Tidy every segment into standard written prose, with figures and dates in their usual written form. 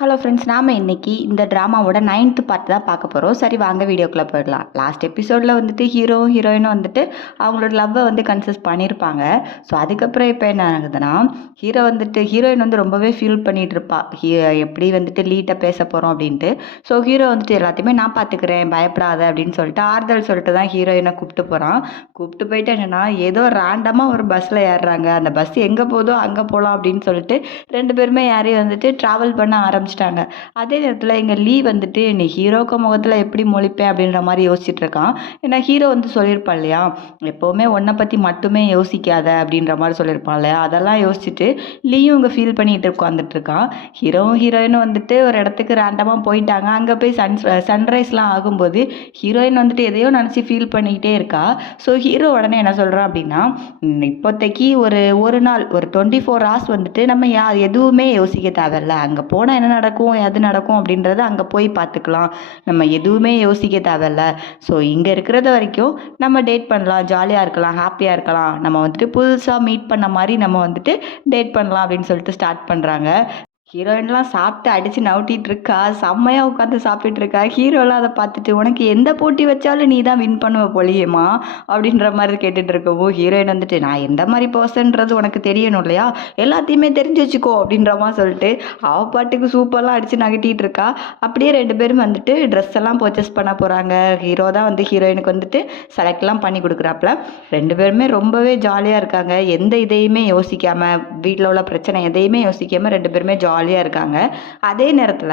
Hello friends, நாம் இன்னைக்கு இந்த ட்ராமாவோட 9th பார்ட் தான் பார்க்க போகிறோம். சரி வாங்க வீடியோக்குள்ளே போயிடலாம். லாஸ்ட் எபிசோடில் வந்துட்டு ஹீரோ ஹீரோயினும் வந்துட்டு அவங்களோட லவ்வை வந்து கன்சஸ் பண்ணியிருப்பாங்க. ஸோ அதுக்கப்புறம் இப்போ என்ன ஆகுதுன்னா, ஹீரோயின் வந்து ரொம்பவே ஃபீல் பண்ணிகிட்டு இருப்பா. எப்படி வந்துட்டு லீட்டை பேச போகிறோம் அப்படின்ட்டு. ஸோ ஹீரோ வந்துட்டு எல்லாத்தையுமே நான் பார்த்துக்கிறேன், பயப்படாத அப்படின்னு சொல்லிட்டு ஆறுதல் சொல்லிட்டு தான் ஹீரோயினை கூப்பிட்டு போகிறான். கூப்பிட்டு போயிட்டு என்னென்னா, ஏதோ ரேண்டமாக ஒரு பஸ்ஸில் ஏறுறாங்க. அந்த பஸ் எங்கே போதோ அங்கே போகலாம் அப்படின்னு சொல்லிட்டு 2 பேருமே யாரையும் வந்துட்டு ட்ராவல் பண்ண ஆரம்பிச்சிட்டாங்க. அதே நேரத்தில் எங்கள் லீ வந்துட்டு நீ ஹீரோக்கு முகத்தில் எப்படி மொழிப்பேன் அப்படின்ற மாதிரி யோசிச்சுட்டு இருக்கான். ஏன்னா ஹீரோ வந்து சொல்லியிருப்பான் இல்லையா, எப்போவுமே உன்னை பற்றி மட்டுமே யோசிக்காத அப்படின்ற மாதிரி சொல்லியிருப்பான் இல்லையா. அதெல்லாம் யோசிச்சுட்டு லீயும் இங்கே ஃபீல் பண்ணிட்டு உட்காந்துட்டு இருக்கான். ஹீரோயினும் வந்துட்டு ஒரு இடத்துக்கு ரேண்டமாக போயிட்டாங்க. அங்கே போய் சன்ரைஸ்லாம் ஆகும்போது ஹீரோயின் வந்துட்டு எதையோ நினச்சி ஃபீல் பண்ணிக்கிட்டே இருக்கா. ஸோ ஹீரோ உடனே என்ன சொல்கிறான் அப்படின்னா, இப்போதைக்கு ஒரு நாள் ஒரு 24 hours வந்துட்டு நம்ம எதுவுமே யோசிக்க தேவையில்ல. அங்கே போனால் என்ன நடக்கும் எது நடக்கும் அப்படின்றத அங்கே போய் பார்த்துக்கலாம். நம்ம எதுவுமே யோசிக்க தேவையில்ல. ஸோ இங்கே இருக்கிறது வரைக்கும் நம்ம டேட் பண்ணலாம், ஜாலியாக இருக்கலாம், ஹாப்பியாக இருக்கலாம். நம்ம வந்துட்டு புதுசாக மீட் பண்ண மாதிரி நம்ம வந்துட்டு டேட் பண்ணலாம் அப்படின்னு சொல்லிட்டு ஸ்டார்ட் பண்ணுறாங்க. ஹீரோயின்லாம் சாப்பிட்டு அடித்து நவுட்டிகிட்டு இருக்கா, செம்மையாக உட்காந்து சாப்பிட்டுட்டு இருக்கா. ஹீரோலாம் அதை பார்த்துட்டு உனக்கு எந்த போட்டி வச்சாலும் நீ தான் வின் பண்ணுவ போலியேம்மா அப்படின்ற மாதிரி கேட்டுட்டு இருக்கவும், ஹீரோயின் வந்துட்டு நான் எந்த மாதிரி பர்சன்றது உனக்கு தெரியணும் இல்லையா, எல்லாத்தையுமே தெரிஞ்சு வச்சுக்கோ அப்படின்ற மாதிரி சொல்லிட்டு அவள் பாட்டுக்கு சூப்பர்லாம் அடித்து நகட்டிகிட்டு இருக்கா. அப்படியே 2 பேரும் வந்துட்டு ட்ரெஸ் எல்லாம் பர்ச்சேஸ் பண்ண போகிறாங்க. ஹீரோ தான் வந்து ஹீரோயினுக்கு வந்துட்டு செலக்ட்லாம் பண்ணி கொடுக்குறாப்புல. 2 பேருமே ரொம்பவே ஜாலியாக இருக்காங்க. எந்த இதையுமே யோசிக்காமல், வீட்டில் உள்ள பிரச்சனை எதையுமே யோசிக்காமல் 2 பேருமே ஜாலியாக இருக்காங்க. அதே நேரத்தில்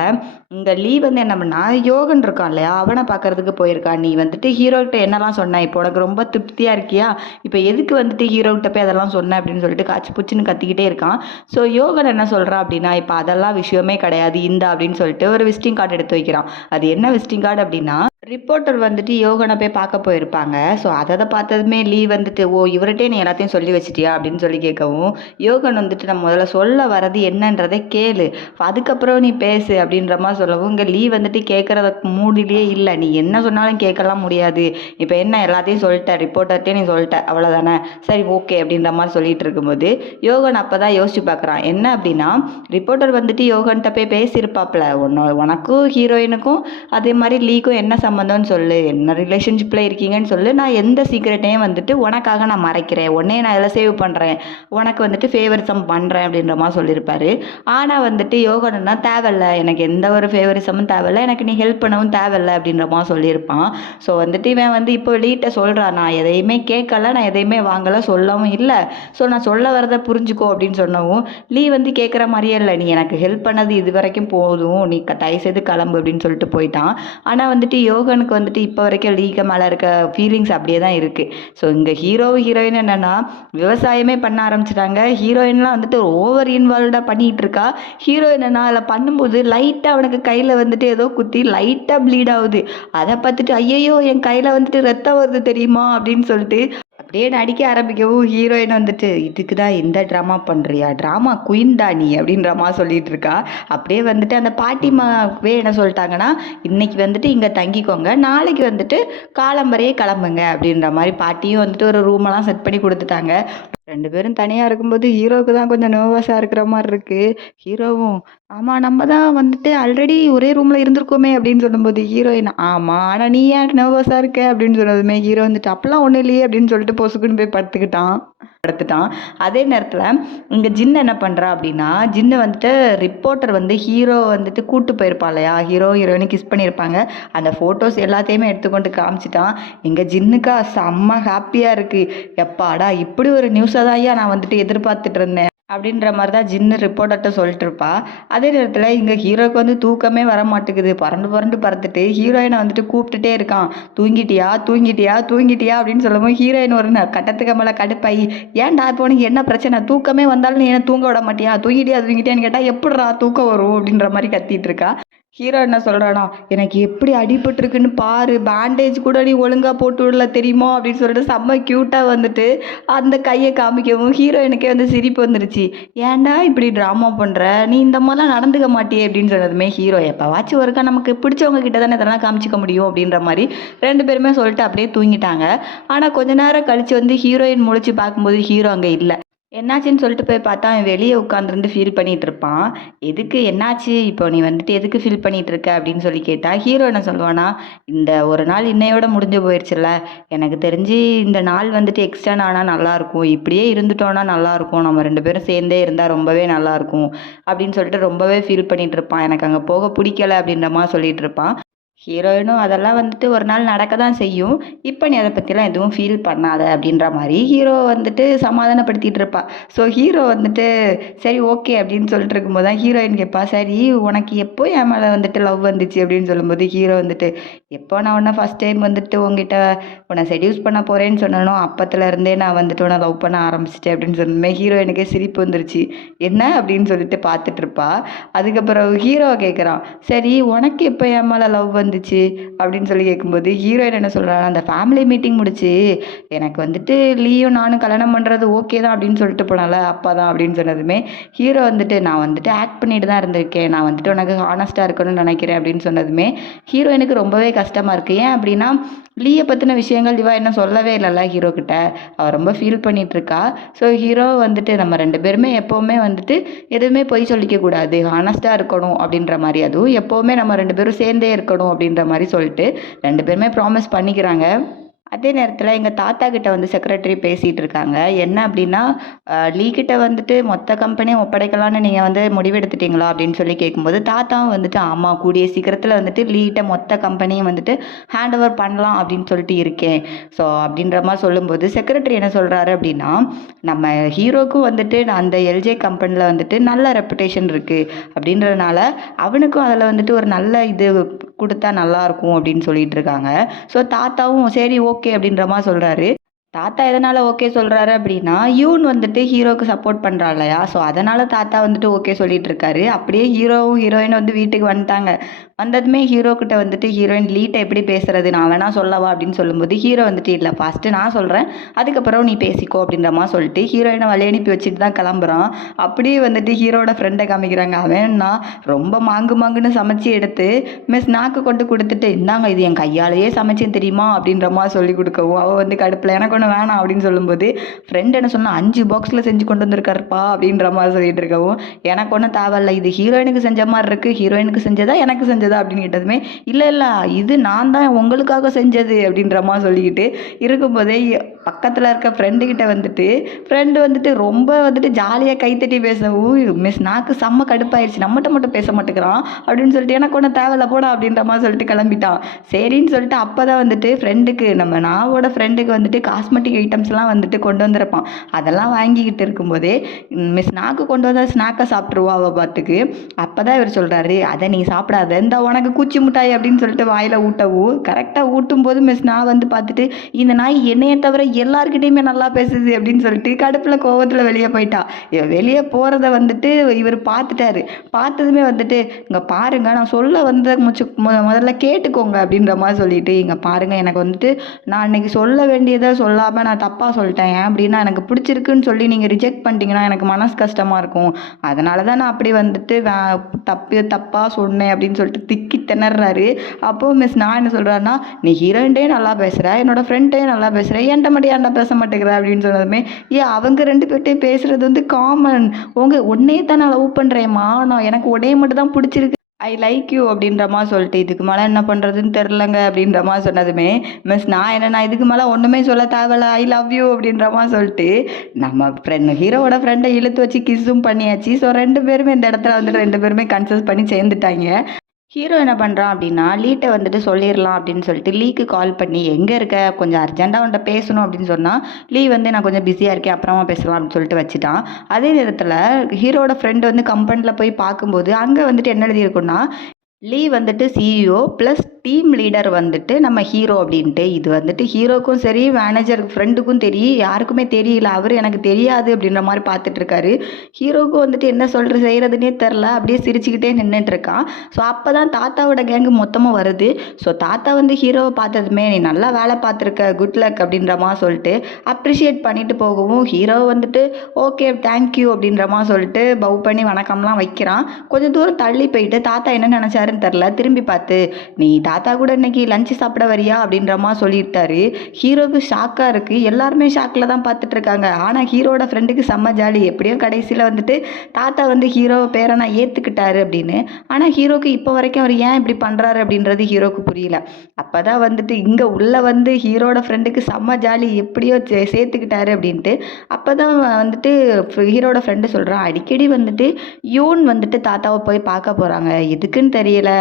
இங்கே லீ வந்து என்ன பண்ணா, யோகன் இருக்கான் இல்லையா, அவனை பார்க்கறதுக்கு போயிருக்கான். நீ வந்துட்டு ஹீரோக்கிட்ட என்னெல்லாம் சொன்ன, இப்போ உனக்கு ரொம்ப திருப்தியாக இருக்கியா, இப்போ எதுக்கு வந்துட்டு ஹீரோக்கிட்ட போய் அதெல்லாம் சொன்ன அப்படின்னு சொல்லிட்டு காய்ச்சி புச்சின்னு கத்திக்கிட்டே இருக்கான். ஸோ யோகன் என்ன சொல்கிறான் அப்படின்னா, இப்போ அதெல்லாம் விஷயமே கிடையாது இந்த அப்படின்னு சொல்லிட்டு ஒரு விசிட்டிங் கார்டு எடுத்து வைக்கிறான். அது என்ன விசிட்டிங் கார்டு அப்படின்னா, ரிப்போர்ட்டர் வந்துட்டு யோகனை போய் பார்க்க போயிருப்பாங்க. ஸோ அதை பார்த்ததுமே லீ வந்துட்டு இவர்கிட்டே நீ எல்லாத்தையும் சொல்லி வச்சிட்டியா அப்படின்னு சொல்லி கேட்கவும், யோகன் வந்துட்டு நம்ம முதல்ல சொல்ல வரது என்னன்றதை கேளு, அதுக்கப்புறம் நீ பேசு அப்படின்ற மாதிரி சொல்லவும், இங்கே லீ வந்துட்டு கேட்குறதுக்கு மூடிலேயே இல்லை. நீ என்ன சொன்னாலும் கேட்கலாம் முடியாது, இப்போ என்ன எல்லாத்தையும் சொல்லிட்ட, ரிப்போர்ட்டர்கிட்டே நீ சொல்லிட்ட அவ்வளோதானே, சரி ஓகே அப்படின்ற மாதிரி சொல்லிட்டு இருக்கும்போது யோகன் அப்போ தான் யோசிச்சு பார்க்குறான். என்ன அப்படின்னா, ரிப்போர்ட்டர் வந்துட்டு யோகன்கிட்ட போய் பேசியிருப்பாப்ல, உனக்கும் ஹீரோயினுக்கும் அதே மாதிரி லீக்கும் என்ன சம்மந்தம்னு சொல்லு, என்ன ரிலேஷன்ஷிப்பில் இருக்கீங்கன்னு சொல்லு, நான் எந்த சீக்கிரட்டையும் வந்துட்டு உனக்காக நான் மறைக்கிறேன், உன்னையே நான் எல்லாம் சேவ் பண்ணுறேன், உனக்கு வந்துட்டு ஃபேவரிசம் பண்ணுறேன் அப்படின்ற மாதிரி சொல்லியிருப்பாரு. ஆனால் வந்துட்டு யோகன்னா தேவையில்ல, எனக்கு எந்த ஒரு ஃபேவரிசமும் தேவையில்ல, எனக்கு நீ ஹெல்ப் பண்ணவும் தேவையில்ல அப்படின்ற மாதிரி சொல்லியிருப்பான். ஸோ வந்துட்டு இவன் வந்து இப்போ லீட்ட சொல்கிறான், நான் எதையுமே கேட்கல, நான் எதையுமே வாங்கலை, சொல்லவும் இல்லை, ஸோ நான் சொல்ல வரதை புரிஞ்சுக்கோ அப்படின்னு சொன்னவும், லீ வந்து கேட்குற மாதிரியே இல்லை, நீ எனக்கு ஹெல்ப் பண்ணது இது வரைக்கும் போதும், நீ தயவு செய்து கிளம்பு அப்படின்னு சொல்லிட்டு போயிட்டான். ஆனால் வந்துட்டு யோகனுக்கு வந்துட்டு இப்போ வரைக்கும் லீக்கு மேலே இருக்க ஃபீலிங்ஸ் அப்படியே தான் இருக்குது. ஸோ இங்கே ஹீரோயின் என்னென்னா விவசாயமே பண்ண ஆரம்பிச்சிட்டாங்க. ஹீரோயின்லாம் வந்துட்டு ஓவர் இன்வால்வ்டாக பண்ணிகிட்டு இருக்கா. ஹீரோ என்னென்னா அதில் பண்ணும்போது லைட்டாக அவனுக்கு கையில் வந்துட்டு ஏதோ குத்தி லைட்டாக ப்ளீட் ஆகுது. அதை பார்த்துட்டு ஐயையோ என் கையில் வந்துட்டு ரத்தம் வருது தெரியுமா அப்படின்னு சொல்லிட்டு அப்படியே நடிக்க ஆரம்பிக்கவும், ஹீரோயின் வந்துட்டு இதுக்கு தான் இந்த ட்ராமா பண்ணுறியா, ட்ராமா குயின் தான் நீ அப்படின்ற மாதிரி சொல்லிட்டு இருக்கா. அப்படியே வந்துட்டு அந்த பாட்டிமாவே என்ன சொல்லிட்டாங்கன்னா, இன்னைக்கு வந்துட்டு இங்கே தங்கிக்கோங்க, நாளைக்கு வந்துட்டு காலம்பரையே கிளம்புங்க அப்படின்ற மாதிரி பாட்டியும் வந்துட்டு ஒரு ரூமெல்லாம் செட் பண்ணி கொடுத்துட்டாங்க. 2 பேரும் தனியாக இருக்கும்போது ஹீரோவுக்கு தான் கொஞ்சம் நர்வஸாக இருக்கிற மாதிரி இருக்குது. ஹீரோவும் ஆமாம் நம்ம தான் வந்துட்டு ஆல்ரெடி ஒரே ரூமில் இருந்திருக்கோமே அப்படின்னு சொல்லும்போது ஹீரோயின் ஆமாம் ஆனால் நீ ஏன் நர்வஸாக இருக்க அப்படின்னு சொன்னதுமே ஹீரோ வந்துட்டு அப்பெல்லாம் ஒன்றும் இல்லையே அப்படின்னு சொல்லிட்டு பொசுக்குன்னு போய் படுத்துட்டான். அதே நேரத்தில் இங்கே ஜின்னு என்ன பண்ணுறா அப்படின்னா, ஜின்னு வந்துட்டு ரிப்போர்ட்டர் வந்து ஹீரோ வந்துட்டு கூட்டு போயிருப்பா இல்லையா, ஹீரோயினு கிஸ் பண்ணியிருப்பாங்க, அந்த ஃபோட்டோஸ் எல்லாத்தையுமே எடுத்துக்கொண்டு காமிச்சிட்டான். எங்கள் ஜின்னுக்கா செம்ம ஹாப்பியாக இருக்குது, எப்பாடா இப்படி ஒரு நியூஸை தான் நான் வந்துட்டு எதிர்பார்த்துட்டு இருந்தேன் அப்படின்ற மாதிரி தான் ஜின்னு ரிப்போர்ட்டர்கிட்ட சொல்லிட்டு இருப்பா. அதே நேரத்தில் இங்கே ஹீரோக்கு வந்து தூக்கமே வர மாட்டேங்குது, புரண்டு பறந்துட்டு ஹீரோயினை வந்துட்டு கூப்பிட்டுட்டே இருக்கான், தூங்கிட்டியா அப்படின்னு சொல்லவும் ஹீரோயின் ஒரு கட்டத்துக்கு மேலே கடுப்பாயி, ஏன்டா இப்போ உனக்கு என்ன பிரச்சனை, தூக்கமே வந்தாலும் நீ என்ன தூங்க விட மாட்டியா, தூங்கிட்டியான்னு கேட்டால் எப்படிடா தூக்கம் வரும் அப்படின்ற மாதிரி கத்திட்டு இருக்கா. ஹீரோ என்ன சொல்கிறானா, எனக்கு எப்படி அடிபட்டிருக்குன்னு பாரு, பேண்டேஜ் கூட நீ ஒழுங்காக போட்டு விடல தெரியுமோ அப்படின்னு சொல்லிட்டு செம்ம க்யூட்டாக வந்துட்டு அந்த கையை காமிக்கவும் ஹீரோயினுக்கே வந்து சிரிப்பு வந்துருச்சு. ஏன்டா இப்படி ட்ராமா பண்ணுற, நீ இந்த மாதிரிலாம் நடந்துக்க மாட்டியே அப்படின்னு சொன்னதுமே ஹீரோ எப்போவாச்சும் ஒருக்கா நமக்கு பிடிச்சவங்க கிட்ட தானே இதெல்லாம் காமிச்சிக்க முடியும் அப்படின்ற மாதிரி 2 பேருமே சொல்லிட்டு அப்படியே தூங்கிட்டாங்க. ஆனால் கொஞ்ச நேரம் கழித்து வந்து ஹீரோயின் முழிச்சு பார்க்கும்போது ஹீரோ அங்கே இல்லை. என்னாச்சுன்னு சொல்லிட்டு போய் பார்த்தா, அவன் வெளிய உட்காந்துருந்து ஃபீல் பண்ணிட்டு இருப்பான். "எதுக்கு என்னாச்சு? இப்போ நீ வந்துட்டு எதுக்கு ஃபீல் பண்ணிட்டு இருக்க?" அப்படின்னு சொல்லி கேட்டா, ஹீரோ என்ன சொல்லுவான்னா, "இந்த ஒரு நாள் இன்னையோட முடிஞ்சு போயிருச்சுல்ல. எனக்கு தெரிஞ்சு இந்த நாள் வந்துட்டு எக்ஸ்டெண்ட் ஆனா நல்லாயிருக்கும். இப்படியே இருந்துட்டோம்னா நல்லாயிருக்கும். நம்ம 2 பேரும் சேர்ந்தே இருந்தா ரொம்பவே நல்லாயிருக்கும்." அப்படின்னு சொல்லிட்டு ரொம்பவே ஃபீல் பண்ணிட்டு இருப்பான். "எனக்கு அங்க போக புடிக்கல." அப்படின்ற மாரி சொல்லிட்டு இருப்பான். ஹீரோயினும் அதெல்லாம் வந்துட்டு ஒரு நாள் நடக்க தான் செய்யும். இப்ப நீ அத பத்திலாம் எதுவும் ஃபீல் பண்ணாத அப்படின்ற மாரி ஹீரோ வந்துட்டு சமாதானப்படுத்திட்டு இருப்பா. ஸோ ஹீரோ வந்துட்டு சரி ஓகே அப்படின்னு சொல்லிட்டு இருக்கும்போது தான் ஹீரோயின் கேட்பா, "சரி உனக்கு எப்போ என் மேல வந்துட்டு லவ் வந்துச்சு?" அப்படின்னு சொல்லும்போது ஹீரோ வந்துட்டு, "எப்போ நான் உன்ன ஃபர்ஸ்ட் டைம் வந்துட்டு உன்கிட்ட உன்ன செட்யூஸ் பண்ண போறேன்னு சொன்னனோ, அப்பத்துல இருந்தே நான் வந்துட்டு உன்ன லவ் பண்ண ஆரம்பிச்சுட்டேன்." அப்படின்னு சொன்னோனே ஹீரோயினுக்கே சிரிப்பு வந்துருச்சு. "என்ன?" அப்படின்னு சொல்லிட்டு பார்த்துட்டு இருப்பா. அதுக்கப்புறம் ஹீரோவ கேட்குறான், "சரி உனக்கு எப்போ என் மேல லவ் வந்துச்சு?" அப்படின்னு சொல்லி கேட்கும்போது, ஹீரோயின் என்ன சொல்றான்னா, "அந்த ஃபேமிலி மீட்டிங் முடிச்சு, எனக்கு வந்துட்டு லீயும் நானும் கல்யாணம் பண்றது ஓகே தான் அப்படின்னு சொல்லிட்டு போனான்ல, அப்பதான்." அப்படின்னு சொன்னதுமே, ஹீரோ வந்துட்டு, "நான் வந்துட்டு ஆக்ட் பண்ணிட்டு தான் இருந்திருக்கேன். நான் வந்துட்டு உனக்கு ஹானஸ்ட்டா இருக்கணும்னு நினைக்கிறேன்." அப்படின்னு சொன்னதுமே, ஹீரோயினுக்கு ரொம்பவே கஷ்டமா இருக்கு. ஏன் அப்படின்னா, லீய பத்தின விஷயங்கள் இவ இன்னும் சொல்லவே இல்லல்ல ஹீரோ கிட்ட. அவ ரொம்ப ஃபீல் பண்ணிட்டு இருக்கா. ஸோ ஹீரோ வந்துட்டு, "நம்ம 2 பேருமே எப்பவுமே வந்துட்டு எதுவுமே பொய் சொல்லிக்க கூடாது. ஹானஸ்ட்டா இருக்கணும்." அப்படின்ற மாரி. அதுவும் எப்பவுமே நம்ம 2 பேரும் சேர்ந்தே இருக்கணும் அப்படின்ற மாரி சொல்லிட்டு 2 பேருமே ப்ராமிஸ் பண்ணிக்கிறாங்க. அதே நேரத்தில எங்க தாத்தா கிட்ட வந்து செக்ரட்டரி பேசிட்டு இருக்காங்க. என்ன அப்டின்னா, லீ கிட்ட வந்துட்டு மொத்த கம்பெனியும் ஒப்படைக்கலான்னு நீங்க வந்து முடிவெடுத்துட்டீங்களா? அப்டின்னு சொல்லி கேட்கும்போது, தாத்தாவும் வந்துட்டு ஆமா கூடிய சீக்கிரத்தில வந்துட்டு லீட்ட மொத்த கம்பெனியும் வந்துட்டு ஹேண்ட் ஓவர் பண்ணலாம் அப்டின்னு சொல்லிட்டு இருக்கேன். ஸோ அப்டின்ற மாரி சொல்லும்போது, செக்ரட்டரி என்ன சொல்றாரு அப்டின்னா, நம்ம ஹீரோக்கும் வந்துட்டு அந்த எல்ஜே கம்பெனில வந்துட்டு நல்ல ரெப்புடேஷன் இருக்கு. அப்டின்றதுனால அவனுக்கும் அதில வந்துட்டு ஒரு நல்ல இது குடுத்தா நல்லாருக்கும் அப்டின்னு சொல்லிட்டு இருக்காங்க. ஸோ தாத்தாவும் சரி ஓகே அப்படின்ற மாரி சொல்றாரு. தாத்தா எதனால ஓகே சொல்றாரு அப்படின்னா, யூன் வந்துட்டு ஹீரோக்கு சப்போர்ட் பண்றா இல்லையா? ஸோ அதனால தாத்தா வந்துட்டு ஓகே சொல்லிட்டு இருக்காரு. அப்படியே ஹீரோவும், ஹீரோயினும் வந்து வீட்டுக்கு வந்துட்டாங்க. வந்ததுமே ஹீரோ கிட்ட வந்துட்டு ஹீரோயின் லீட்ட எப்படி பேசுறது? நான் வேணா சொல்லவா? அப்படின்னு சொல்லும்போது, ஹீரோ வந்துட்டு இல்ல ஃபர்ஸ்ட்டு நான் சொல்றேன். அதுக்கப்புறம் நீ பேசிக்கோ அப்படின்ற மாரி சொல்லிட்டு ஹீரோயின வழி அனுப்பி வச்சுட்டு தான் கிளம்புறான். அப்படியே வந்துட்டு ஹீரோவோட ஃப்ரெண்ட காமிக்கிறாங்க. அவன்னா ரொம்ப மாங்கு மாங்குன்னு சமைச்சு எடுத்து மிஸ் நாக்கு கொண்டு குடுத்துட்டு, "இந்தாங்க இது என் கையாலேயே சமைச்சேன் தெரியுமா?" அப்படின்ற மாரி சொல்லிக் குடுக்கவும், அவ வந்து கடுப்புல "எனக்கு ஒண்ணும் வேணாம்" அப்படின்னு சொல்லும்போது, ஃப்ரெண்ட் என்ன சொன்னா, "5 பாக்ஸ்ல செஞ்சு கொண்டு வந்திருக்காருப்பா" அப்படின்ற மாரி சொல்லிட்டு இருக்கவும், "எனக்கு ஒண்ணும் தேவையில்ல. இது ஹீரோயினுக்கு செஞ்ச மாரி இருக்கு. ஹீரோயினுக்கு செஞ்சதா? எனக்கு செஞ்சதா?" அப்படின்னு கேட்டதுமே, "இல்ல, இல்ல இது நான் தான் உங்களுக்காக செஞ்சது" அப்படின்ற மாரி சொல்லிக்கிட்டு இருக்கும்போதே, பக்கத்துல இருக்க ஃப்ரெண்டு கிட்ட வந்துட்டு, ஃப்ரெண்டு வந்துட்டு ரொம்ப வந்துட்டு ஜாலியா கைத்தட்டி பேசவும், மிஸ் நாக்கு செம்ம கடுப்பாயிருச்சு. நம்மட்ட மட்டும் பேச மாட்டேங்கிறான் அப்படின்னு சொல்லிட்டு, "எனக்கு ஒண்ணும் தேவையில்ல போடா" அப்படின்ற மாரி சொல்லிட்டு கிளம்பிட்டான். சரின்னு சொல்லிட்டு அப்பதான் வந்துட்டு ஃப்ரெண்டுக்கு நம்ம நாவோட ஃப்ரெண்டுக்கு வந்துட்டு காஸ்மெட்டிக் ஐட்டம்ஸ்லாம் வந்துட்டு கொண்டு வந்திருப்பான். அதெல்லாம் வாங்கிக்கிட்டு இருக்கும்போதே, மிஸ் நாக்கு கொண்டு வந்த ஸ்நாக்க சாப்பிட்டுருவா அவ பாட்டுக்கு. அப்பதான் இவரு சொல்றாரு, "அத நீ சாப்பிடாத. இந்தா உனக்கு குச்சி மிட்டாய்" அப்படின்னு சொல்லிட்டு வாயில ஊட்டவும், கரெக்ட்டா ஊட்டும்போது மிஸ் நா வந்து பார்த்துட்டு, "இந்த நாய் என்னைய தவிர எல்லார்கிட்டயுமே நல்லா பேசுது" அப்படின்னு சொல்லிட்டு கடுப்புல கோவத்துல வெளிய போயிட்டா. இவ வெளிய போறத வந்துட்டு இவரு பார்த்துட்டாரு. பார்த்ததுமே வந்துட்டு, "இங்க பாருங்க நான் சொல்ல வந்தத முதல்ல கேட்டுக்கோங்க" அப்படின்ற மாரி சொல்லிட்டு, "இங்க பாருங்க எனக்கு வந்துட்டு நான் அன்னைக்கு சொல்ல வேண்டியத சொல்லாம நான் தப்பா சொல்லிட்டேன். ஏன் அப்படின்னா எனக்கு பிடிச்சிருக்குன்னு சொல்லி நீங்க ரிஜெக்ட் பண்ணிட்டீங்கன்னா எனக்கு மனசு கஷ்டமா இருக்கும். அதனால தான் நான் அப்படி வந்துட்டு தப்பா சொன்னேன்" அப்படின்னு சொல்லிட்டு திக்கி திணர்றாரு. அப்போ மிஸ் நான் என்ன சொல்றாருன்னா, "நீ ஹீரோயின்ட்டயும் நல்லா பேசுற, என்னோட ஃப்ரெண்ட்ட்டயும் நல்லா பேசுற. என்ட்ட மட்டும் ஏன்டா பேச மாட்டேங்கிற?" அப்படின்னு சொன்னதுமே, "ஏன் அவங்க 2 பேர்ட்டயும் பேசுறது வந்து காமன். உன்னைய தான் நான் லவ் பண்றேன்ம்மா. எனக்கு உன்னைய மட்டும் தான் பிடிச்சிருக்கு. ஐ லைக் யூ" அப்படின்ற மாரி சொல்லிட்டு, "இதுக்கு மேல என்ன பண்றதுன்னு தெரியலங்க" அப்படின்ற மாரி சொன்னதுமே, மிஸ் நான் என்னன்னா இதுக்கு மேல ஒண்ணுமே சொல்ல தேவையில்ல. ஐ லவ் யூ அப்படின்ற மாரி சொல்லிட்டு, நம்ம ஹீரோவோட ஃப்ரெண்ட இழுத்து வச்சு கிஸ்ஸும் பண்ணியாச்சு. ஸோ 2 பேருமே இந்த இடத்துல வந்துட்டு 2 பேருமே கன்சல்ட் பண்ணி சேர்ந்துட்டாய்ங்க. ஹீரோ என்ன பண்ணுறான் அப்படின்னா, லீட்ட வந்துட்டு சொல்லிரலாம் அப்படின்னு சொல்லிட்டு லீக்கு கால் பண்ணி, "எங்கே இருக்க? கொஞ்சம் அர்ஜென்ட்டா உன்ட்ட பேசணும்" அப்படின்னு சொன்னா, லீ வந்து "நான் கொஞ்சம் பிஸியா இருக்கேன். அப்புறமா பேசலாம்" அப்படின்னு சொல்லிட்டு வச்சுட்டான். அதே நேரத்தில ஹீரோவோட ஃப்ரெண்ட் வந்து கம்பெனில போய் பார்க்கும்போது, அங்க வந்துட்டு என்ன எழுதியிருக்குன்னா, லீ வந்துட்டு சிஇஓ ப்ளஸ் டீம் லீடர் வந்துட்டு நம்ம ஹீரோ அப்படின்ட்டு. இது வந்துட்டு ஹீரோக்கும் சரி, மேனேஜர் ஃப்ரெண்டுக்கும் யாருக்குமே தெரியல. அவரு எனக்கு தெரியாது அப்படின்ற மாரி பார்த்துட்டு இருக்காரு. ஹீரோவுக்கும் வந்துட்டு என்ன செய்றதுன்னே தெரில. அப்படியே சிரிச்சுக்கிட்டே நின்னுட்டு இருக்கான். ஸோ அப்பதான் தாத்தாவோட கேங் மொத்தமா வருது. ஸோ தாத்தா வந்து ஹீரோவ பார்த்ததுமே, "நீ நல்லா வேலை பார்த்துருக்க. குட் லக்" அப்படின்ற மாரி சொல்லிட்டு அப்ரிஷியேட் பண்ணிட்டு போகவும், ஹீரோ வந்துட்டு ஓகே தேங்க் யூ அப்படின்ற மாரி சொல்லிட்டு பவ் பண்ணி வணக்கம்லாம் வைக்கிறான். கொஞ்சம் தூரம் தள்ளி போயிட்டு தாத்தா என்ன நெனச்சாரு சொன்னாருன்னு தெரில, திரும்பி பார்த்து நீ தாத்தா கூட இன்னைக்கு லஞ்சு சாப்பிட வரியா அப்படின்றமா சொல்லிட்டாரு. ஹீரோவுக்கு ஷாக்காக இருக்குது. எல்லாருமே ஷாக்கில் தான் பார்த்துட்டு இருக்காங்க. ஆனால் ஹீரோட ஃப்ரெண்டுக்கு செம்ம ஜாலி. எப்படியோ கடைசியில் வந்துட்டு தாத்தா வந்து ஹீரோ பேரனை ஏற்றுக்கிட்டாரு அப்படின்னு. ஆனால் ஹீரோக்கு இப்போ வரைக்கும் அவர் ஏன் இப்படி பண்ணுறாரு அப்படின்றது ஹீரோக்கு புரியல. அப்போ தான் வந்துட்டு இங்கே உள்ளே வந்து ஹீரோட ஃப்ரெண்டுக்கு செம்ம ஜாலி, எப்படியோ சேர்த்துக்கிட்டாரு அப்படின்ட்டு. அப்போ தான் வந்துட்டு ஹீரோட ஃப்ரெண்டு சொல்கிறான், அடிக்கடி வந்துட்டு யூன் வந்துட்டு தாத்தாவை போய் பார்க்க போகிறாங்க, எதுக்குன்னு தெரியல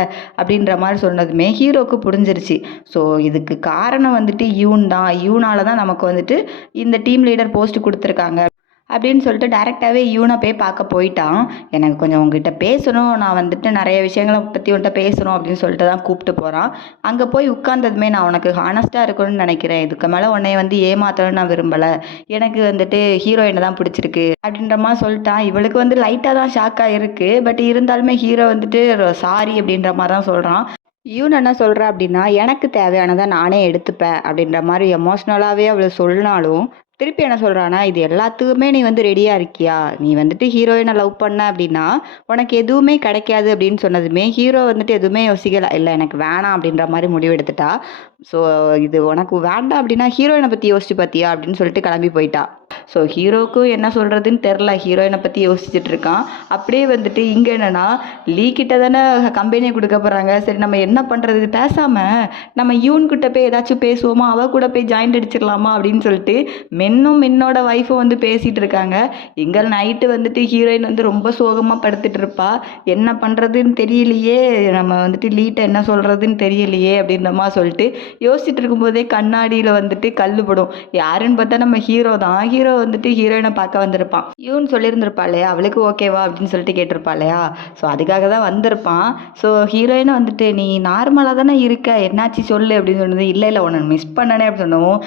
அப்படின்ற மாதிரி சொன்னதுமே ஹீரோக்கு புரிஞ்சிருச்சு. ஸோ இதுக்கு காரணம் வந்துட்டு யூன் தான். யூனால தான் நமக்கு வந்துட்டு இந்த டீம் லீடர் போஸ்ட் கொடுத்துருக்காங்க அப்படின்னு சொல்லிட்டு டேரெக்டாகவே யூனை போய் பார்க்க போயிட்டான். எனக்கு கொஞ்சம் உங்ககிட்ட பேசணும், நான் வந்துட்டு நிறைய விஷயங்களை பற்றி உன்கிட்ட பேசணும் அப்படின்னு சொல்லிட்டு தான் கூப்பிட்டு போகிறான். அங்கே போய் உட்கார்ந்ததுமே நான் உனக்கு ஹானஸ்ட்டாக இருக்கணும்னு நினைக்கிறேன், இதுக்கு மேலே உன்னைய வந்து ஏமாற்றணும்னு நான் விரும்பலை, எனக்கு வந்துட்டு ஹீரோயினை தான் பிடிச்சிருக்கு அப்படின்ற மாதிரி சொல்லிட்டான். இவளுக்கு வந்து லைட்டாக தான் ஷாக்காக இருக்குது. பட் இருந்தாலுமே ஹீரோ வந்துட்டு சாரி அப்படின்ற மாதிரி தான் சொல்கிறான். யூன் என்ன சொல்கிறா அப்படின்னா, எனக்கு தேவையானதை நானே எடுத்துப்பேன் அப்படின்ற மாதிரி எமோஷ்னலாகவே அவளை சொன்னாலும் திருப்பி என்ன சொல்கிறான்னா, இது எல்லாத்துக்குமே நீ வந்து ரெடியாக இருக்கியா, நீ வந்துட்டு ஹீரோயினை லவ் பண்ண அப்படின்னா உனக்கு எதுவுமே கிடைக்காது அப்படின்னு சொன்னதுமே ஹீரோ வந்துட்டு எதுவுமே யோசிக்கல, இல்லை எனக்கு வேணாம் அப்படின்ற மாதிரி முடிவு எடுத்துட்டா. ஸோ இது உனக்கு வேண்டாம் அப்படின்னா ஹீரோயினை பற்றி யோசிச்சு பார்த்தியா அப்படின்னு சொல்லிட்டு கிளம்பி போயிட்டா. ஸோ ஹீரோக்கும் என்ன சொல்கிறதுன்னு தெரில, ஹீரோயினை பற்றி யோசிச்சுட்டு இருக்கான். அப்படியே வந்துட்டு இங்கே என்னென்னா லீ கிட்ட தானே கம்பெனியை கொடுக்க போகிறாங்க. சரி நம்ம என்ன பண்ணுறது, பேசாமல் நம்ம யூன்கிட்ட போய் ஏதாச்சும் பேசுவோமா, அவள் கூட போய் ஜாயிண்ட் அடிச்சிடலாமா அப்படின்னு சொல்லிட்டு மின்னோட ஒய்ஃபும் வந்து பேசிகிட்டு இருக்காங்க. இங்கே நைட்டு வந்துட்டு ஹீரோயின் வந்து ரொம்ப சோகமாக படுத்துட்டு இருப்பா. என்ன பண்ணுறதுன்னு தெரியலையே, நம்ம வந்துட்டு லீட்ட என்ன சொல்கிறதுன்னு தெரியலையே அப்படின்ற மாதிரி சொல்லிட்டு யோசிச்சுட்டு இருக்கும்போதே கண்ணாடியில் வந்துட்டு கல் படும். யாருன்னு பார்த்தா நம்ம ஹீரோ தான். ஹீரோ வந்துட்டு ஹீரோயினை பார்க்க வந்திருப்பான். யூன்னு சொல்லியிருந்திருப்பா இல்லையா, அவளுக்கு ஓகேவா அப்படின்னு சொல்லிட்டு கேட்டிருப்பா இல்லையா. ஸோ அதுக்காக தான் வந்திருப்பான். ஸோ ஹீரோயினை வந்துட்டு நீ நார்மலாக தானே இருக்க, என்னாச்சு சொல்லு அப்படின்னு சொன்னது. இல்லை உன்னை மிஸ் பண்ணனே அப்படின்னு சொன்னவும்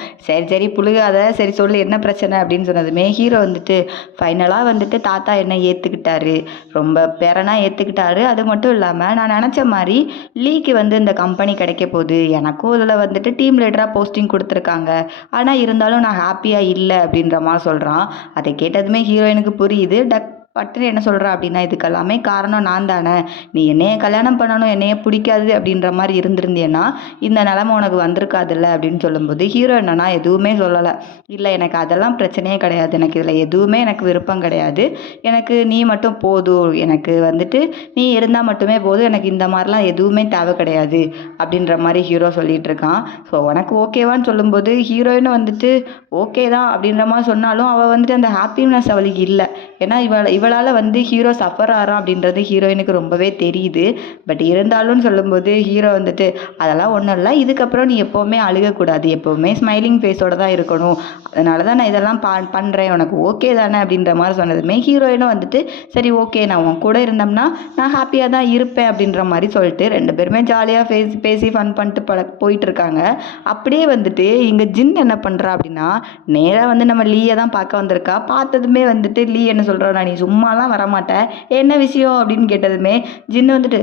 சரி புழுகாத, சரி சொல்லு என்ன பிரச்சனை அப்படின்னு சொன்னதுமே ஹீரோ வந்துட்டு ஃபைனலாக வந்துட்டு தாத்தா என்னை ஏற்றுக்கிட்டாரு, ரொம்ப பேரனாக ஏற்றுக்கிட்டாரு. அது மட்டும் இல்லாமல் நான் நினச்ச மாதிரி லீக்கு வந்து இந்த கம்பெனி கிடைக்க போகுது, எனக்கும் இதில் வந்துட்டு டீம் லீடராக போஸ்டிங் கொடுத்துருக்காங்க, ஆனால் இருந்தாலும் நான் ஹாப்பியாக இல்லை அப்படின்ற மாதிரி சொல்கிறான். அதை கேட்டதுமே ஹீரோயினுக்கு புரியுது. பட்டுன்னு என்ன சொல்கிறா அப்படின்னா, இதுக்கெல்லாமே காரணம் நான் தானே, நீ என்னைய கல்யாணம் பண்ணணும், என்னைய பிடிக்காது அப்படின்ற மாதிரி இருந்திருந்தேன்னா இந்த நிலமை உனக்கு வந்திருக்காதுல்ல அப்படின்னு சொல்லும்போது ஹீரோ என்னன்னா எதுவுமே சொல்லலை. இல்லை எனக்கு அதெல்லாம் பிரச்சனையே கிடையாது, எனக்கு இதில் எதுவுமே எனக்கு விருப்பம் கிடையாது, எனக்கு நீ மட்டும் போதும், எனக்கு வந்துட்டு நீ இருந்தால் மட்டுமே போதும், எனக்கு இந்த மாதிரிலாம் எதுவுமே தேவை கிடையாது அப்படின்ற மாதிரி ஹீரோ சொல்லிகிட்டு இருக்கான். ஸோ உனக்கு ஓகேவான்னு சொல்லும்போது ஹீரோயினும் வந்துட்டு ஓகே தான் அப்படின்ற மாதிரி சொன்னாலும் அவள் வந்துட்டு அந்த ஹாப்பினஸ் அவளுக்கு இல்லை. ஏன்னா இவளால் வந்து ஹீரோ சஃபர் ஆகிறான் அப்படின்றது ஹீரோயினுக்கு ரொம்பவே தெரியுது. பட் இருந்தாலும் சொல்லும்போது ஹீரோ வந்துட்டு அதெல்லாம் ஒன்றும் இல்லை, இதுக்கப்புறம் நீ எப்போவுமே அழுகக்கூடாது, எப்போவுமே ஸ்மைலிங் ஃபேஸோடு தான் இருக்கணும், அதனால தான் நான் இதெல்லாம் பண்ணுறேன், உனக்கு ஓகே தானே அப்படின்ற மாதிரி சொன்னதுமே ஹீரோயினும் வந்துட்டு சரி ஓகே, நான் உன் கூட இருந்தோம்னா நான் ஹாப்பியாக தான் இருப்பேன் அப்படின்ற மாதிரி சொல்லிட்டு ரெண்டு பேருமே ஜாலியாக பேசி ஃபன் பண்ணிட்டு போயிட்டுருக்காங்க. அப்படியே வந்துட்டு இங்கே ஜின் என்ன பண்ணுறா அப்படின்னா, நேராக வந்து நம்ம லீயை தான் பார்க்க வந்திருக்கா. பார்த்ததுமே வந்துட்டு லீ என்ன சொல்கிறா, நீ சும்மாலாம் வரமாட்டேன், என்ன விஷயம் அப்படின்னு கேட்டதுமே ஜின்னு வந்துட்டு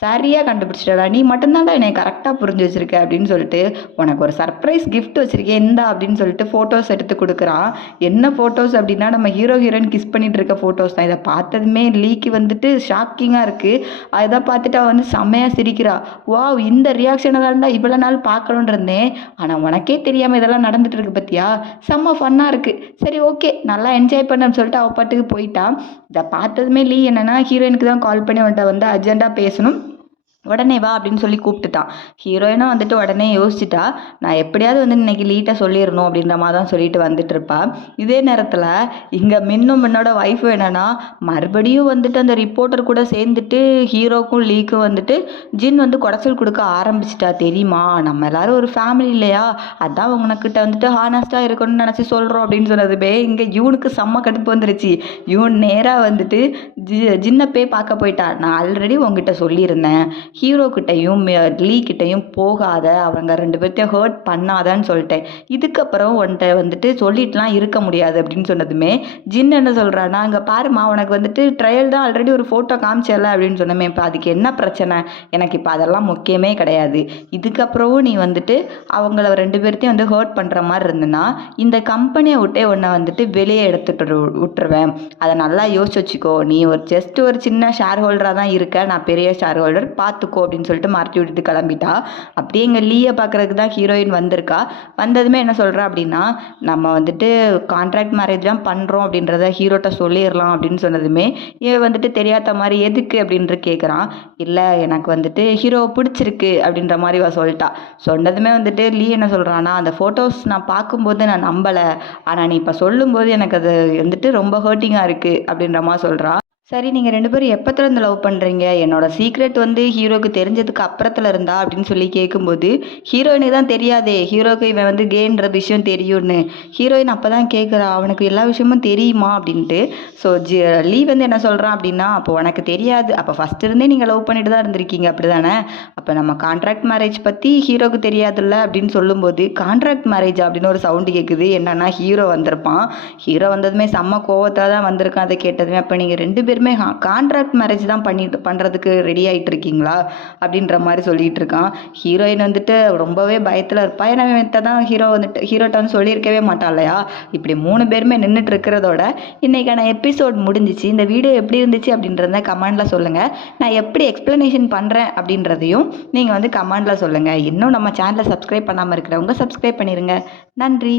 சரியாக கண்டுபிடிச்சிட்டடா, நீ மட்டும்தான்டா என்னை கரெக்டாக புரிஞ்சு வச்சுருக்க அப்படின்னு சொல்லிட்டு உனக்கு ஒரு சர்ப்ரைஸ் கிஃப்ட் வச்சுருக்கேன் எந்தா அப்படின்னு சொல்லிட்டு ஃபோட்டோஸ் எடுத்து கொடுக்குறான். என்ன ஃபோட்டோஸ் அப்படின்னா நம்ம ஹீரோயின் கிஸ் பண்ணிகிட்டு இருக்க ஃபோட்டோஸ் தான். இதை பார்த்ததுமே லீக்கு வந்துட்டு ஷாக்கிங்காக இருக்குது. அதை பார்த்துட்டு அவள் வந்து செம்மையாக சிரிக்கிறா. வாவ், இந்த ரியாக்ஷனை தான்டா இவ்வளோ நாள் பார்க்கணுன்னு இருந்தேன், ஆனால் உனக்கே தெரியாமல் இதெல்லாம் நடந்துட்டு இருக்கு பற்றியா, செம்ம ஃபன்னாக இருக்குது, சரி ஓகே நல்லா என்ஜாய் பண்ணன்னு சொல்லிட்டு அவள் பாட்டுக்கு போயிட்டான். இதை பார்த்ததுமே லீ என்னென்னா ஹீரோயினுக்கு தான் கால் பண்ணி அவன்கிட்ட வந்து அர்ஜென்ட்டாக பேசணும், உடனே வா அப்படின்னு சொல்லி கூப்பிட்டுட்டான். ஹீரோயினும் வந்துட்டு உடனே யோசிச்சுட்டா, நான் எப்படியாவது வந்து இன்னைக்கு லீட்டை சொல்லிடணும் அப்படின்ற மாதிரி தான் சொல்லிட்டு வந்துட்டு இருப்பா. இதே நேரத்தில் இங்கே மின்னோட ஒய்ஃபு என்னென்னா மறுபடியும் வந்துட்டு அந்த ரிப்போர்ட்டர் கூட சேர்ந்துட்டு ஹீரோக்கும் லீக்கும் வந்துட்டு ஜின் வந்து குடைச்சல் கொடுக்க ஆரம்பிச்சிட்டா. தெரியுமா, நம்ம எல்லாரும் ஒரு ஃபேமிலி இல்லையா, அதான் உனக்கிட்ட வந்துட்டு ஹானஸ்ட்டாக இருக்கணும்னு நினச்சி சொல்கிறோம் அப்படின்னு சொன்னதுமே இங்கே யூனுக்கு செம்ம கடுப்பு வந்துருச்சு. யூன் நேராக வந்துட்டு ஜின்னை போய் பார்க்க போயிட்டா. நான் ஆல்ரெடி உங்ககிட்ட சொல்லியிருந்தேன், ஹீரோக்கிட்டையும் லீக்கிட்டையும் போகாத, அவங்க ரெண்டு பேர்த்தையும் ஹர்ட் பண்ணாதான்னு சொல்லிட்டேன், இதுக்கப்புறம் உன்கிட்ட வந்துட்டு சொல்லிட்டுலாம் இருக்க முடியாது அப்படின்னு சொன்னதுமே ஜின் என்ன சொல்கிறான்னா, அங்கே பாருமா உனக்கு வந்துட்டு ட்ரையல் தான் ஆல்ரெடி ஒரு ஃபோட்டோ காமிச்சல அப்படின்னு சொன்னமே, இப்போ அதுக்கு என்ன பிரச்சனை, எனக்கு இப்போ அதெல்லாம் முக்கியமே கிடையாது, இதுக்கப்புறமும் நீ வந்துட்டு அவங்கள ரெண்டு பேர்த்தையும் வந்து ஹர்ட் பண்ணுற மாதிரி இருந்ததுன்னா இந்த கம்பெனியை விட்டே உன்னை வந்துட்டு வெளியே எடுத்துட்டு விட்டுருவேன், அதை நல்லா யோசிச்சு வச்சுக்கோ, நீ ஜஸ்ட் ஒரு சின்ன ஷேர் ஹோல்டராக தான் இருக்க, நான் பெரிய ஷேர் ஹோல்டர், பார்த்து பார்த்துக்கோ அப்படின்னு சொல்லிட்டு மாற்றி விட்டுட்டு கிளம்பிட்டா. அப்படியே எங்கள் லீயை பார்க்குறதுக்கு தான் ஹீரோயின் வந்திருக்கா. வந்ததுமே என்ன சொல்கிறா அப்படின்னா, நம்ம வந்துட்டு கான்ட்ராக்ட் மேரேஜ் தான் பண்ணுறோம் அப்படின்றத ஹீரோட்ட சொல்லிடலாம் அப்படின்னு சொன்னதுமே இவன் வந்துட்டு தெரியாத மாதிரி எதுக்கு அப்படின்ட்டு கேட்குறான். இல்லை எனக்கு வந்துட்டு ஹீரோவை பிடிச்சிருக்கு அப்படின்ற மாதிரி இவ சொல்லிட்டா. சொன்னதுமே வந்துட்டு லீ என்ன சொல்கிறான்னா, அந்த ஃபோட்டோஸ் நான் பார்க்கும்போது நான் நம்பலை, ஆனால் நீ இப்போ சொல்லும்போது எனக்கு அது வந்துட்டு ரொம்ப ஹர்ட்டிங்காக இருக்குது அப்படின்ற மாதிரி சொல்கிறா. சரி நீங்கள் 2 பேரும் எப்போத்துலேருந்து லவ் பண்ணுறீங்க? என்னோட சீக்ரெட் வந்து ஹீரோக்கு தெரிஞ்சதுக்கு அப்புறத்துல இருந்தா அப்படின்னு சொல்லி கேட்கும்போது, ஹீரோயினுக்கு தான் தெரியாதே, ஹீரோக்கு இவன் வந்து கேன்ற விஷயம் தெரியும்னு. ஹீரோயின் அப்போ தான் கேட்குறா, அவனுக்கு எல்லா விஷயமும் தெரியுமா அப்படின்ட்டு. ஸோ லீ வந்து என்ன சொல்கிறான் அப்படின்னா, அப்போ உனக்கு தெரியாது, அப்போ ஃபஸ்ட் இருந்தே நீங்கள் லவ் பண்ணிட்டு தான் இருந்திருக்கீங்க அப்படி தானே? அப்போ நம்ம கான்ட்ராக்ட் மேரேஜ் பற்றி ஹீரோக்கு தெரியாதுல்ல அப்படின்னு சொல்லும்போது, கான்ட்ராக்ட் மேரேஜ் அப்படின்னு ஒரு சவுண்டு கேட்குது. என்னன்னா ஹீரோ வந்திருப்பான். ஹீரோ வந்ததுமே செம்ம கோவத்தில் தான் வந்திருக்கான். அதை கேட்டதுமே, அப்போ நீங்கள் 2 பேருமே கான்ட்ராக்ட் மேரேஜ் தான் பண்ணுறதுக்கு ரெடி ஆகிட்டு இருக்கீங்களா அப்படின்ற மாதிரி சொல்லிட்டு இருக்கான். ஹீரோயின் வந்துட்டு ரொம்பவே பயத்தில் இருப்பா. ஏன்னா தான் ஹீரோட்ட வந்து சொல்லியிருக்கவே மாட்டான் இல்லையா? இப்படி 3 பேருமே நின்றுட்டு இருக்கிறதோட இன்றைக்கான எபிசோட் முடிஞ்சிச்சு. இந்த வீடியோ எப்படி இருந்துச்சு அப்படின்றத கமெண்டில் சொல்லுங்கள். நான் எப்படி எக்ஸ்ப்ளனேஷன் பண்ணுறேன் அப்படின்றதையும் நீங்கள் வந்து கமெண்டில் சொல்லுங்கள். இன்னும் நம்ம சேனலை சப்ஸ்கிரைப் பண்ணாமல் இருக்கிறவங்க சப்ஸ்கிரைப் பண்ணிடுங்க. நன்றி.